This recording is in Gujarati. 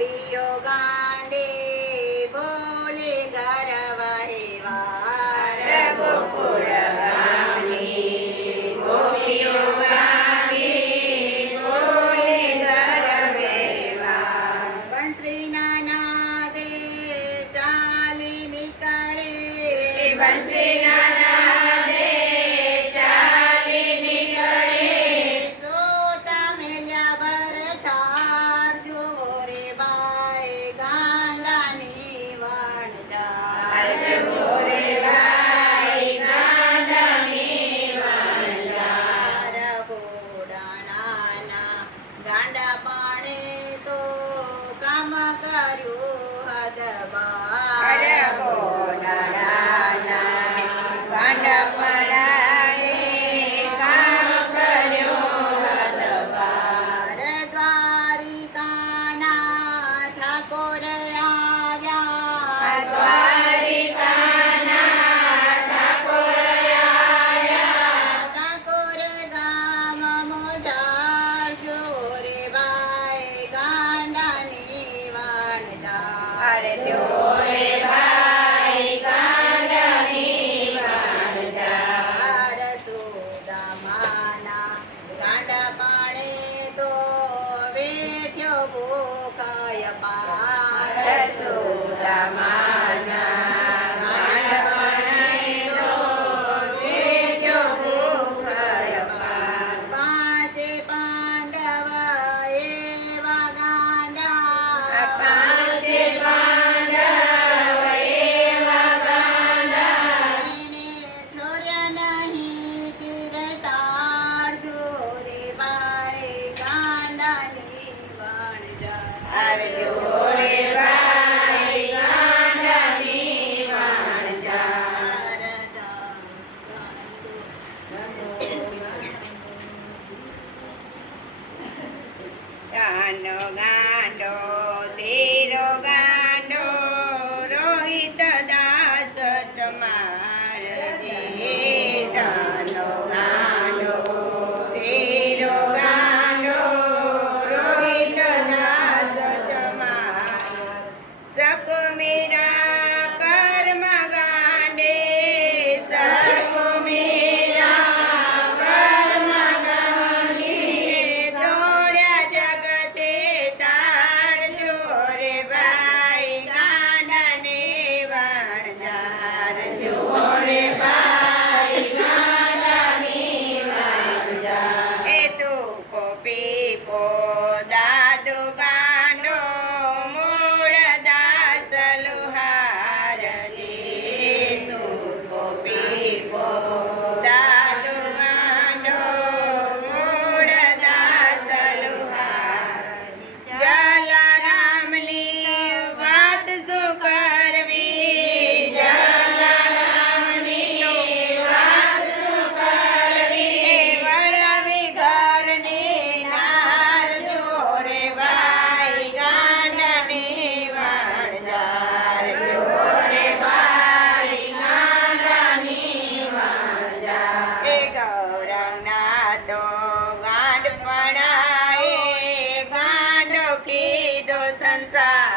ગોપીઓ ગાંડી બોલે ગરવાહે વાર ગોકુળ ગામની ગોપીઓ ગાંડી બોલે ગરવેવા. બંસરીના નાદે ચાલી નીકળે બંસરીના નાદે ચાલી નીકળે. સોતા મેલ્યા ભરતાળ જુઓ રે બાઈ ગાંડાની વણઝાર જુઓ રે ભાઈ ગાંડાની વણઝાર. બોડાણાના ગાંડા પાણે તો કામ કર્યું હદબાર ગોડાણાના ગાંડા પડાએ કામ કર્યું હદબાર. દ્વારિકાના ઠાકોર આવ્યા દ્વારિકાના ઠાકોર આવ્યા. ઠાકોર ગામ મોજાર જોરે ભાઈ ગાંડાની વણઝાર જોરે ભાઈ ગાંડાની વણઝાર. સુદામાના ગાંડા પાણે તો બેઠ્યો ભૂખાય પાર સુદામાના ગાંડા પણાએ તો બેઠો ભૂખ અપાર. પાંચે પાંડવ એવા ગાંડા પાંચે પાંડવ એવા ગાંડા. એને છોડ્યા નહીં કીર્તાર જોરે બાઈ ગાંડાની વણઝાર જોરે ભાઈ ગાંડાની વણઝાર. ગાંડો ગાંડો તેરો ગાંડો રોહિત દાસ તમાર દે. ગાંડો ગાંડો તેરો ગાંડો રોહિત દાસ તમાર. સક મેરા કર્મ ગાંડે સક મેરા કર્મ ગાંડે. દોડ્યા જગતે તાર જોરે ભાઈ ગાંડાને વણઝાર. જોરે ભાઈ ગાંડાની વણઝાર. એ તો કોપી પો દાદુ ગાંડો મૂળ દાસ લુહાર દે. કોપી પો દાદુ ગાંડો મૂળ દાસ લુહાર. જલારામની વાત શું કરવી જલારામની વાત શું કરવી. વળાવી ઘરની નાર જોરે ભાઈ ગાંડાની વણઝાર. જોરે ભાઈ ગાંડાની વણઝાર. એ ગૌરવના તો ગાંડ પડાએ ગાંડો કીધો સંસાર.